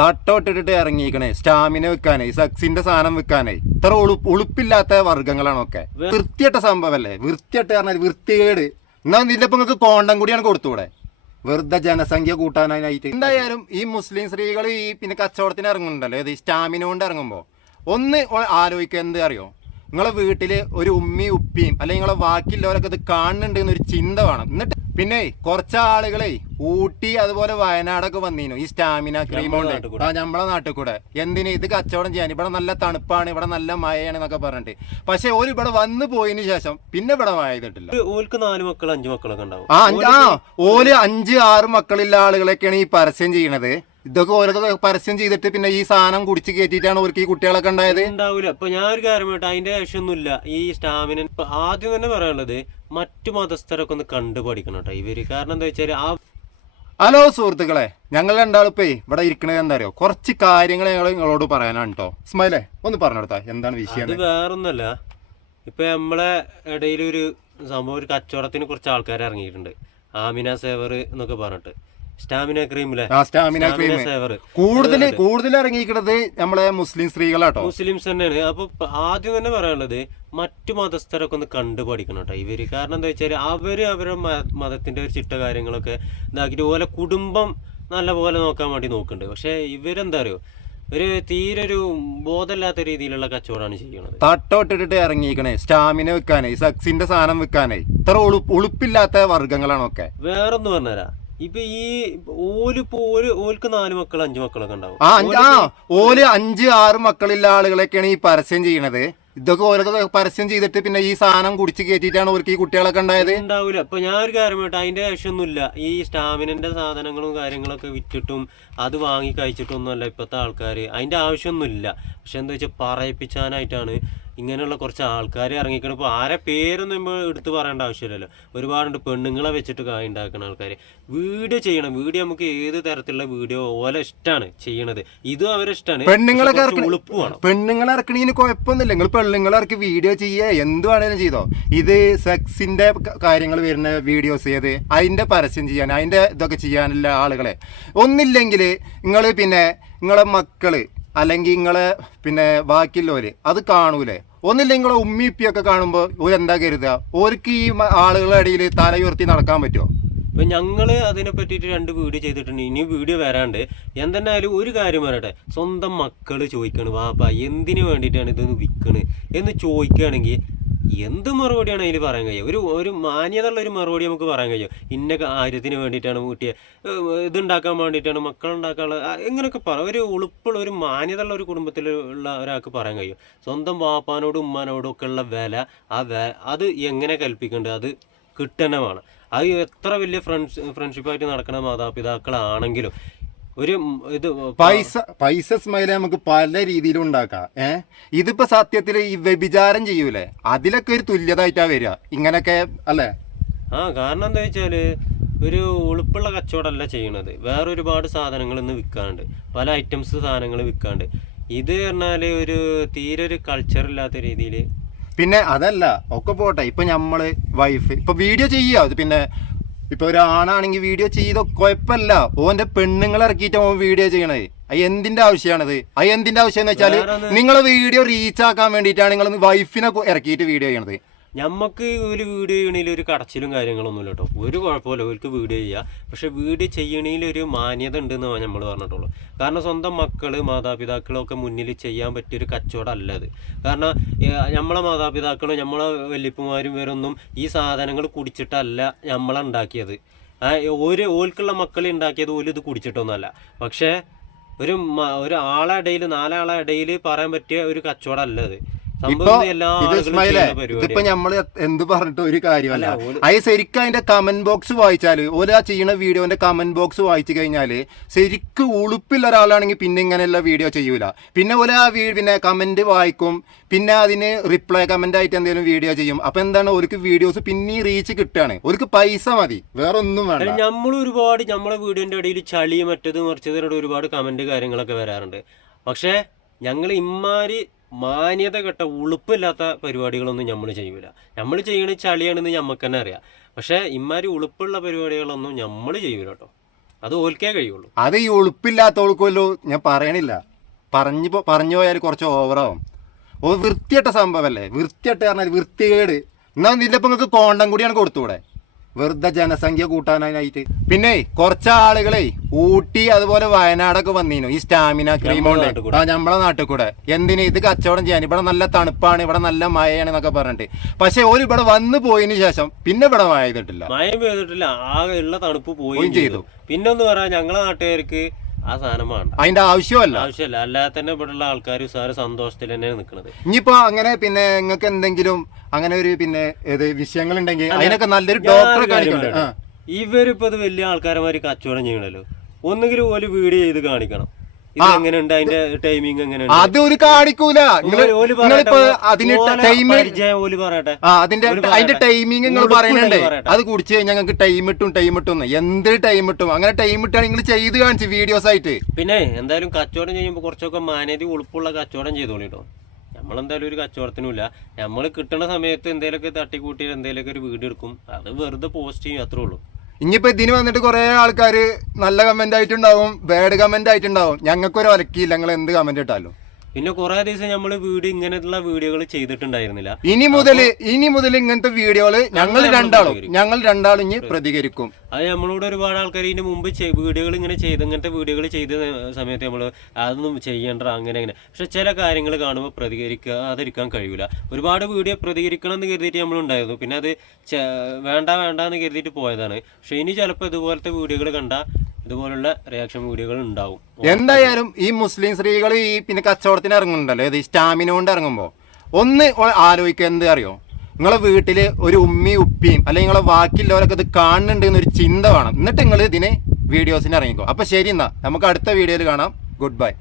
തട്ടോട്ടിട്ട് ഇറങ്ങിക്കണേ stamina വെക്കാനേ സെക്സിന്റെ സാധനം വെക്കാനേ ഇത്ര ഉളുപ്പില്ലാത്ത വർഗ്ഗങ്ങളാണൊക്കെ വൃത്തിയട്ട സംഭവല്ലേ. വൃത്തിയട്ട് പറഞ്ഞാൽ വൃത്തികേട്. എന്നാ നിന്റെ ഇപ്പൊ നിങ്ങൾക്ക് കോണ്ടം കൂടിയാണ് കൊടുത്തൂടെ വെറുതെ ജനസംഖ്യ കൂട്ടാനായിട്ട്. എന്തായാലും ഈ മുസ്ലിം സ്ത്രീകൾ ഈ പിന്നെ കച്ചവടത്തിന് ഇറങ്ങുന്നുണ്ടല്ലോ, ഈ സ്റ്റാമിന കൊണ്ട് ഇറങ്ങുമ്പോ ഒന്ന് ആലോചിക്കുക. എന്ത് അറിയോ, നിങ്ങളെ വീട്ടില് ഒരു ഉമ്മയും ഉപ്പിയും അല്ലെങ്കിൽ നിങ്ങളെ ബാക്കിയുള്ളവരൊക്കെ ഇത് കാണുന്നുണ്ട് എന്നൊരു ചിന്ത വേണം. എന്നിട്ട് പിന്നെ കുറച്ച് ആളുകളെ ഊട്ടി അതുപോലെ വയനാടൊക്കെ വന്നീനു ഈ സ്റ്റാമിന ക്രീം കൊണ്ട് നമ്മളെ നാട്ടിൽ കൂടെ. എന്തിന് ഇത് കച്ചവടം ചെയ്യാൻ, ഇവിടെ നല്ല തണുപ്പാണ്, ഇവിടെ നല്ല മഴയാണ് എന്നൊക്കെ പറഞ്ഞിട്ട്. പക്ഷെ ഓര് ഇവിടെ വന്നു പോയതിനു ശേഷം പിന്നെ ഇവിടെ മഴ ചെയ്തിട്ടില്ല. ഓൽക്ക് 4 മക്കൾ 5 മക്കളൊക്കെ ഉണ്ടാവും. ഓല് 5-6 മക്കളുള്ള ആളുകളൊക്കെയാണ് ഈ പരസ്യം ചെയ്യണത്. ഇതൊക്കെ ഓരോ പരസ്യം ചെയ്തിട്ട് പിന്നെ ഈ സാധനം കുടിച്ച് കയറ്റിയിട്ടാണ് ഓർക്ക് ഈ കുട്ടികളൊക്കെ ഉണ്ടായത്. ഉണ്ടാവില്ല. ഇപ്പൊ ഞാൻ ഒരു കാര്യം പറയട്ടെ, അതിന്റെ ആവശ്യമൊന്നുമില്ല ഈ സ്റ്റാമിന. ഇപ്പൊ ആദ്യം തന്നെ പറയാനുള്ളത് മറ്റു മതസ്ഥരൊക്കെ ഒന്ന് കണ്ടുപഠിക്കണം കേട്ടോ ഇവര്. കാരണം എന്താ വെച്ചാല് ഹലോ സുഹൃത്തുക്കളെ, ഞങ്ങൾ രണ്ടാളിപ്പേ ഇവിടെ ഇരിക്കണത് എന്താ അറിയോ, കുറച്ച് കാര്യങ്ങൾ ഞങ്ങൾ നിങ്ങളോട് പറയാനാണ് കേട്ടോ. ഇസ്മായിലേ ഒന്ന് പറഞ്ഞെടുത്താ എന്താണ് വിഷയം? അത് വേറൊന്നല്ല, ഇപ്പൊ നമ്മളെ ഇടയിൽ ഒരു സംഭവം, ഒരു കച്ചവടത്തിന് കുറച്ച് ആൾക്കാർ ഇറങ്ങിയിട്ടുണ്ട്. ആമിന സേവർ എന്നൊക്കെ പറഞ്ഞിട്ട് സ്റ്റാമിന ക്രീമിലെ കൂടുതൽ ഇറങ്ങിയിരിക്കുന്നത് നമ്മളെ മുസ്ലിം സ്ത്രീകളാട്ടോ, മുസ്ലിംസ് തന്നെയാണ്. അപ്പൊ ആദ്യം തന്നെ പറയാനുള്ളത് മറ്റു മതസ്ഥരൊക്കെ ഒന്ന് കണ്ടുപഠിക്കണം കേട്ടോ ഇവര്. കാരണം എന്താ വെച്ചാൽ അവരുടെ മതത്തിന്റെ ഒരു ചിട്ട കാര്യങ്ങളൊക്കെ ഇതാക്കിയിട്ട് ഓലെ കുടുംബം നല്ല പോലെ നോക്കാൻ വേണ്ടി നോക്കുന്നുണ്ട്. പക്ഷെ ഇവരെന്താ അറിയോ, തീരെ ഒരു ബോധമില്ലാത്ത രീതിയിലുള്ള കച്ചവടമാണ് ചെയ്യുന്നത്. തട്ടോട്ടിട്ട് ഇറങ്ങിക്കണേ സ്റ്റാമിന വെക്കാനേ സെക്സിന്റെ സാധനം വെക്കാനേ ഇത്ര ഉളുപ്പില്ലാത്ത വർഗ്ഗങ്ങളാണൊക്കെ. വേറൊന്നും പറഞ്ഞുതരാ, ഇപ്പൊ ഈ ഓൽക്ക് 4 മക്കൾ 5 മക്കളൊക്കെ ഉണ്ടാവും. ഓല് 5-6 മക്കളുള്ള ആളുകളൊക്കെയാണ് ഈ പരസ്യം ചെയ്യണത്. ഇതൊക്കെ ഓരോ പരസ്യം ചെയ്തിട്ട് പിന്നെ ഈ സാധനം കുടിച്ച് കയറ്റിയിട്ടാണ് അവർക്ക് ഈ കുട്ടികളൊക്കെ ഉണ്ടായത്. ഉണ്ടാവില്ല. ഇപ്പൊ ഞാൻ ഒരു കാര്യം പറയട്ടെ, അതിന്റെ ആവശ്യമൊന്നുമില്ല. ഈ സ്റ്റാമിനന്റെ സാധനങ്ങളും കാര്യങ്ങളൊക്കെ വിറ്റിട്ടും അത് വാങ്ങി കഴിച്ചിട്ടൊന്നുമല്ല ഇപ്പോഴത്തെ ആൾക്കാർ. അതിന്റെ ആവശ്യമൊന്നുമില്ല. പക്ഷെ എന്താ വെച്ചാൽ പറയിപ്പിച്ചാനായിട്ടാണ് ഇങ്ങനെയുള്ള കുറച്ച് ആൾക്കാർ ഇറങ്ങിക്കണം. ഇപ്പോൾ ആരെ പേരൊന്നും നമ്മൾ എടുത്ത് പറയേണ്ട ആവശ്യമില്ലല്ലോ. ഒരുപാടുണ്ട് പെണ്ണുങ്ങളെ വെച്ചിട്ട് കായ് ഉണ്ടാക്കുന്ന ആൾക്കാർ. വീഡിയോ ചെയ്യണം. വീഡിയോ നമുക്ക് ഏത് തരത്തിലുള്ള വീഡിയോ ഓലെ ഇഷ്ടമാണ് ചെയ്യണത്. ഇതും അവരെ ഇഷ്ടമാണ്. എളുപ്പമാണ്. പെണ്ണുങ്ങളെ ഇറക്കണീന് കുഴപ്പമൊന്നുമില്ല. നിങ്ങൾ പെണ്ണുങ്ങളെ ഇറക്കി വീഡിയോ ചെയ്യേ എന്ത് വേണേലും ചെയ്തോ. ഇത് സെക്സിന്റെ കാര്യങ്ങൾ വരുന്ന വീഡിയോസ് ചെയ്ത് അതിന്റെ പരസ്യം ചെയ്യാൻ അതിന്റെ ഇതൊക്കെ ചെയ്യാനുള്ള ആളുകളെ ഒന്നില്ലെങ്കിൽ നിങ്ങൾ പിന്നെ നിങ്ങളെ മക്കള് അല്ലെങ്കിൽ നിങ്ങളെ പിന്നെ ബാക്കിയുള്ളവര് അത് കാണൂലേ. ഒന്നില്ലെങ്കിൽ നിങ്ങളെ ഉമ്മിപ്പിയൊക്കെ കാണുമ്പോൾ ഒരു എന്താ കരുതുക, ഓർക്ക് ഈ ആളുകളുടെ ഇടയിൽ തലയുയർത്തി നടക്കാൻ പറ്റുമോ? ഇപ്പം ഞങ്ങൾ അതിനെ പറ്റിയിട്ട് 2 വീഡിയോ ചെയ്തിട്ടുണ്ട്. ഇനി വീഡിയോ വരാണ്ട്. എന്തെന്നാലും ഒരു കാര്യം പറയട്ടെ, സ്വന്തം മക്കൾ ചോദിക്കണം വാപ്പ എന്തിനു വേണ്ടിയിട്ടാണ് ഇതൊന്ന് വിൽക്കണ് എന്ന് ചോദിക്കുകയാണെങ്കിൽ എന്ത് മറുപടിയാണ് അതിൽ പറയാൻ കഴിയുക? ഒരു മാന്യതയുള്ള ഒരു മറുപടി നമുക്ക് പറയാൻ കഴിയും. ഇന്ന കാര്യത്തിന് വേണ്ടിയിട്ടാണ് കുട്ടിയെ ഇതുണ്ടാക്കാൻ വേണ്ടിയിട്ടാണ് മക്കളുണ്ടാക്കാനുള്ള എങ്ങനെയൊക്കെ പറയാം. ഒരു ഉളുപ്പുള്ള ഒരു മാന്യതയുള്ള ഒരു കുടുംബത്തിലുള്ള ഒരാൾക്ക് പറയാൻ കഴിയും. സ്വന്തം വാപ്പാനോടും ഉമ്മാനോടും ഒക്കെ ഉള്ള വില അത് എങ്ങനെ കൽപ്പിക്കേണ്ടത് അത് കിട്ടന്നെ വേണം. അത് എത്ര വലിയ ഫ്രണ്ട്ഷിപ്പായിട്ട് നടക്കുന്ന മാതാപിതാക്കളാണെങ്കിലും ഒരു ഇത് പൈസ സ്മൈല് നമുക്ക് പല രീതിയിലും ഉണ്ടാക്കാം. ഇതിപ്പോ സത്യത്തിൽ ഈ വ്യഭിചാരം ചെയ്യൂലേ അതിലൊക്കെ ഒരു തുല്യതായിട്ടാ വരിക ഇങ്ങനൊക്കെ അല്ലേ? കാരണം എന്താ വെച്ചാല് ഒരു ഉളുപ്പുള്ള കച്ചവടമല്ല ചെയ്യണത്. വേറെ ഒരുപാട് സാധനങ്ങൾ ഇന്ന് വിൽക്കാണ്ട്, പല ഐറ്റംസ് സാധനങ്ങൾ വിൽക്കാണ്ട്. ഇത് പറഞ്ഞാല് തീരെ ഒരു കൾച്ചർ ഇല്ലാത്ത രീതിയിൽ. പിന്നെ അതല്ല ഒക്കെ പോട്ടെ, ഇപ്പൊ നമ്മള് വൈഫ് ഇപ്പൊ വീഡിയോ ചെയ്യുക. പിന്നെ ഇപ്പൊ ഒരാണാണെങ്കിൽ വീഡിയോ ചെയ്തോ കുഴപ്പമില്ല. ഓന്റെ പെണ്ണുങ്ങളെ ഇറക്കിയിട്ട് ഓൻ വീഡിയോ ചെയ്യണത് എന്തിന്റെ ആവശ്യമാണത്? എന്തിന്റെ ആവശ്യം എന്ന് വെച്ചാല് നിങ്ങളെ വീഡിയോ റീച്ച് ആക്കാൻ വേണ്ടിയിട്ടാണ് നിങ്ങൾ വൈഫിനെ ഇറക്കിയിട്ട് വീഡിയോ ചെയ്യണത്. നമുക്ക് ഒരു വീഡിയോ ചെയ്യണതിൽ ഒരു കടച്ചിലും കാര്യങ്ങളൊന്നുമില്ല കേട്ടോ. ഒരു കുഴപ്പമില്ല, അവർക്ക് വീഡിയോ ചെയ്യുക. പക്ഷെ വീഡിയോ ചെയ്യണതിൽ ഒരു മാന്യത ഉണ്ടെന്ന് നമ്മൾ പറഞ്ഞിട്ടുള്ളൂ. കാരണം സ്വന്തം മക്കൾ മാതാപിതാക്കളൊക്കെ മുന്നിൽ ചെയ്യാൻ പറ്റിയൊരു കച്ചവടം അല്ല അത്. കാരണം നമ്മളെ മാതാപിതാക്കളും നമ്മളെ വല്യപ്പന്മാരും വരൊന്നും ഈ സാധനങ്ങൾ കുടിച്ചിട്ടല്ല നമ്മളുണ്ടാക്കിയത്. ഓൽക്കുള്ള മക്കൾ ഉണ്ടാക്കിയത് ഓല് ഇത് കുടിച്ചിട്ടൊന്നുമല്ല. പക്ഷേ ഒരു ആളെ ഇടയിൽ 4 ആളെ ഇടയിൽ പറയാൻ പറ്റിയ ഒരു കച്ചവടം അല്ല അത്. ഇതിപ്പോ നമ്മള് എന്ത് പറഞ്ഞിട്ട് ഒരു കാര്യമല്ല. അത് ശരിക്കും അതിന്റെ കമന്റ് ബോക്സ് വായിച്ചാല് ഓല ചെയ്യുന്ന വീഡിയോന്റെ കമന്റ് ബോക്സ് വായിച്ചു കഴിഞ്ഞാല് ശരിക്കും ഉളുപ്പില്ല ഒരാളാണെങ്കിൽ പിന്നെ ഇങ്ങനെയുള്ള വീഡിയോ ചെയ്യൂല. പിന്നെ ഓല പിന്നെ കമന്റ് വായിക്കും, പിന്നെ അതിന് റിപ്ലൈ കമന്റ് ആയിട്ട് എന്തെങ്കിലും വീഡിയോ ചെയ്യും. അപ്പൊ എന്താണ് ഓർക്ക് വീഡിയോസ് പിന്നെ റീച്ച് കിട്ടുകയാണ്. ഓർക്ക് പൈസ മതി, വേറെ ഒന്നും വേണ്ട. നമ്മൾ ഒരുപാട് നമ്മളെ വീഡിയോന്റെ ഇടയിൽ ചളി മറ്റത് മറിച്ചതിനോട് ഒരുപാട് കമന്റ് കാര്യങ്ങളൊക്കെ വരാറുണ്ട്. പക്ഷെ ഞങ്ങൾ ഇമ്മാരി മാന്യത കെട്ട ഉളുപ്പില്ലാത്ത പരിപാടികളൊന്നും നമ്മൾ ചെയ്യൂല. നമ്മൾ ചെയ്യണ ചളിയാണെന്ന് നമുക്ക് തന്നെ അറിയാം. പക്ഷെ ഇമ്മാരി ഉളുപ്പുള്ള പരിപാടികളൊന്നും നമ്മൾ ചെയ്യൂല കേട്ടോ. അത് ഓൽക്കേ കഴിയുള്ളൂ. അത് ഈ ഉളുപ്പില്ലാത്തവൾക്കുമല്ലോ ഞാൻ പറയണില്ല, പറഞ്ഞു പോയാൽ കുറച്ച് ഓവറാവും. വൃത്തിയട്ട സംഭവമല്ലേ, വൃത്തിയട്ട പറഞ്ഞാൽ വൃത്തികേട്. എന്നാൽ നില്ലപ്പോൾ നിങ്ങൾക്ക് കോണ്ടം കൂടിയാണ് കൊടുത്തൂടെ, വെറുതെ ജനസംഖ്യ കൂട്ടാനായിട്ട്. പിന്നെ കുറച്ച് ആളുകളെ ഊട്ടി അതുപോലെ വയനാടൊക്കെ വന്നീനു ഈ സ്റ്റാമിന ക്രീം കൊണ്ട് നമ്മളെ നാട്ടിൽ കൂടെ. എന്തിന് ഇത് കച്ചവടം ചെയ്യാൻ, ഇവിടെ നല്ല തണുപ്പാണ്, ഇവിടെ നല്ല മഴയാണ് എന്നൊക്കെ പറഞ്ഞിട്ട്. പക്ഷെ ഓര് ഇവിടെ വന്നു പോയതിനു ശേഷം പിന്നെ ഇവിടെ മഴ ചെയ്തിട്ടില്ല, ആകെ ഉള്ള തണുപ്പ് പോയി ചെയ്തു. പിന്നെ ഒന്ന് പറയാ, ഞങ്ങളെ നാട്ടുകാർക്ക് ആ സാധനം വേണ്ട, അതിന്റെ ആവശ്യമല്ല. അല്ലാതെ തന്നെ ഇവിടെയുള്ള ആൾക്കാർ സന്തോഷത്തിൽ തന്നെയാണ് നിൽക്കുന്നത്. ഇനിയിപ്പോ അങ്ങനെ പിന്നെ നിങ്ങൾക്ക് എന്തെങ്കിലും അങ്ങനെ ഒരു പിന്നെ വിഷയങ്ങൾ ഉണ്ടെങ്കിൽ അതിനൊക്കെ നല്ലൊരു ഡോക്ടറെ കാണിക്കണ്ടേ. ഇവരിപ്പോ ഇത് വലിയ ആൾക്കാരന്മാര് കച്ചവടം ചെയ്യണല്ലോ, ഒന്നുകിൽ ഒരു വീഡിയോ ചെയ്ത് കാണിക്കണം. എങ്ങനെയുണ്ട് അതിന്റെ ടൈമിങ്, എങ്ങനെയുണ്ട് അത് ഒരു കാണിക്കൂല. അതിന്റെ ടൈമിങ് നിങ്ങൾ പറയണേ, അത് കുടിച്ച് കഴിഞ്ഞാൽ ഞങ്ങൾക്ക് ടൈം ഇട്ടും എന്ത് ടൈം ഇട്ടും. അങ്ങനെ ടൈം ഇട്ടാണ് നിങ്ങൾ ചെയ്ത് കാണിച്ചു വീഡിയോസ് ആയിട്ട്. പിന്നെ എന്തായാലും കച്ചവടം ചെയ്യുമ്പോൾ കുറച്ചൊക്കെ മാനേജ് ഉളുപ്പുള്ള കച്ചവടം ചെയ്തോളിട്ടോ. നമ്മളെന്തായാലും ഒരു കച്ചവടത്തിനുമില്ല, നമ്മൾ കിട്ടുന്ന സമയത്ത് എന്തെങ്കിലുമൊക്കെ തട്ടിക്കൂട്ടി എന്തെങ്കിലുമൊക്കെ ഒരു വീഡിയോ എടുക്കും, അത് വെറുതെ പോസ്റ്റ് ചെയ്യും, അത്രേ ഉള്ളൂ. ഇനിയിപ്പോ ഇതിന് വന്നിട്ട് കുറെ ആൾക്കാർ നല്ല കമന്റ് ആയിട്ടുണ്ടാവും, ബാഡ് കമന്റ് ആയിട്ടുണ്ടാവും. ഞങ്ങൾക്കൊരു ഒലക്കിയില്ല നിങ്ങൾ എന്ത് കമന്റ് ഇട്ടാലും. പിന്നെ കുറെ ദിവസം നമ്മള് ഇങ്ങനെയുള്ള വീഡിയോകൾ ചെയ്തിട്ടുണ്ടായിരുന്നില്ല. ഇനി മുതൽ ഇങ്ങനത്തെ വീഡിയോകള് ഞങ്ങൾ രണ്ടാളും ഇനി പ്രതികരിക്കും. അത് നമ്മളോട് ഒരുപാട് ആൾക്കാർ ഇതിന് മുമ്പ് വീഡിയോകൾ ഇങ്ങനത്തെ വീഡിയോകൾ ചെയ്ത സമയത്ത് നമ്മള് അതൊന്നും ചെയ്യണ്ട അങ്ങനെ. പക്ഷെ ചില കാര്യങ്ങൾ കാണുമ്പോൾ പ്രതികരിക്കാതിരിക്കാൻ കഴിയൂല. ഒരുപാട് വീഡിയോ പ്രതികരിക്കണം എന്ന് കരുതിയിട്ട് നമ്മളുണ്ടായിരുന്നു, പിന്നെ അത് വേണ്ടെന്ന് കരുതിയിട്ട് പോയതാണ്. പക്ഷെ ഇനി ചിലപ്പോൾ ഇതുപോലത്തെ വീഡിയോകൾ കണ്ട ഇതുപോലുള്ള റിയാക്ഷൻ വീഡിയോകൾ ഉണ്ടാവും. എന്തായാലും ഈ മുസ്ലിം സ്ത്രീകൾ ഈ പിന്നെ കച്ചവടത്തിന് ഇറങ്ങുന്നുണ്ടല്ലോ, ഈ സ്റ്റാമിന കൊണ്ട് ഇറങ്ങുമ്പോൾ ഒന്ന് ആലോചിക്കുക. എന്ത് അറിയോ, നിങ്ങളെ വീട്ടില് ഒരു ഉപ്പിയും അല്ലെങ്കിൽ നിങ്ങളെ ബാക്കിയുള്ളവരൊക്കെ ഇത് കാണുന്നുണ്ട് എന്നൊരു ചിന്ത വേണം. എന്നിട്ട് നിങ്ങൾ ഇതിന് വീഡിയോസിന് ഇറങ്ങിക്കോ. അപ്പൊ ശരി, എന്നാ നമുക്ക് അടുത്ത വീഡിയോയിൽ കാണാം. Good bye.